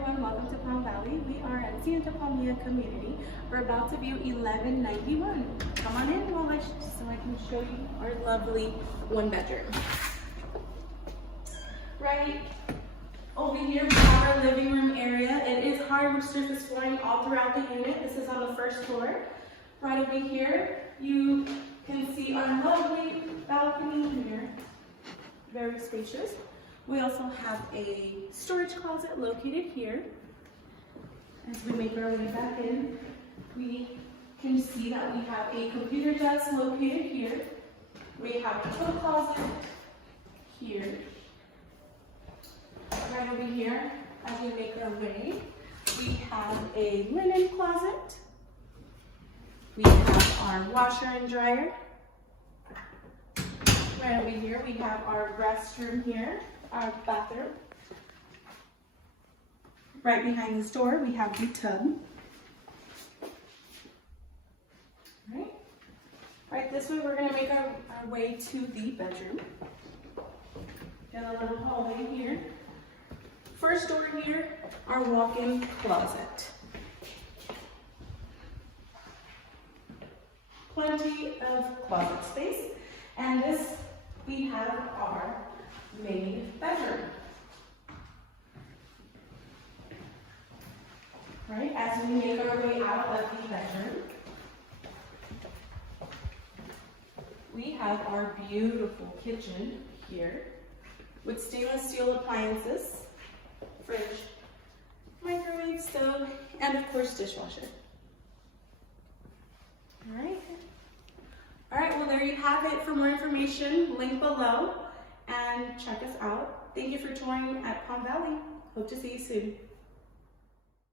everyone, welcome to Palm Valley. We are at Santa Palmia community. We're about to view 1191. Come on in so I can show you our lovely one bedroom. Right over here we have our living room area. It is hardwood surface flooring all throughout the unit. This is on the first floor. Right over here you can see our lovely balcony here. Very spacious. We also have a storage closet located here. As we make our way back in, we can see that we have a computer desk located here. We have a tool closet here. Right over here, as we make our way, we have a linen closet. We have our washer and dryer. Right over here, we have our restroom here. Our bathroom. Right behind this door, we have the tub. Right this way, we're going to make our way to the bedroom. Got a little hallway here. First door here, our walk-in closet. Plenty of closet space. And this, we have our main bedroom. Right, as we make our way out of the bedroom, we have our beautiful kitchen here with stainless steel appliances, fridge, microwave, stove, and of course dishwasher. All right, well there you have it. For more information, link below. And check us out. Thank you for touring at Palm Valley. Hope to see you soon.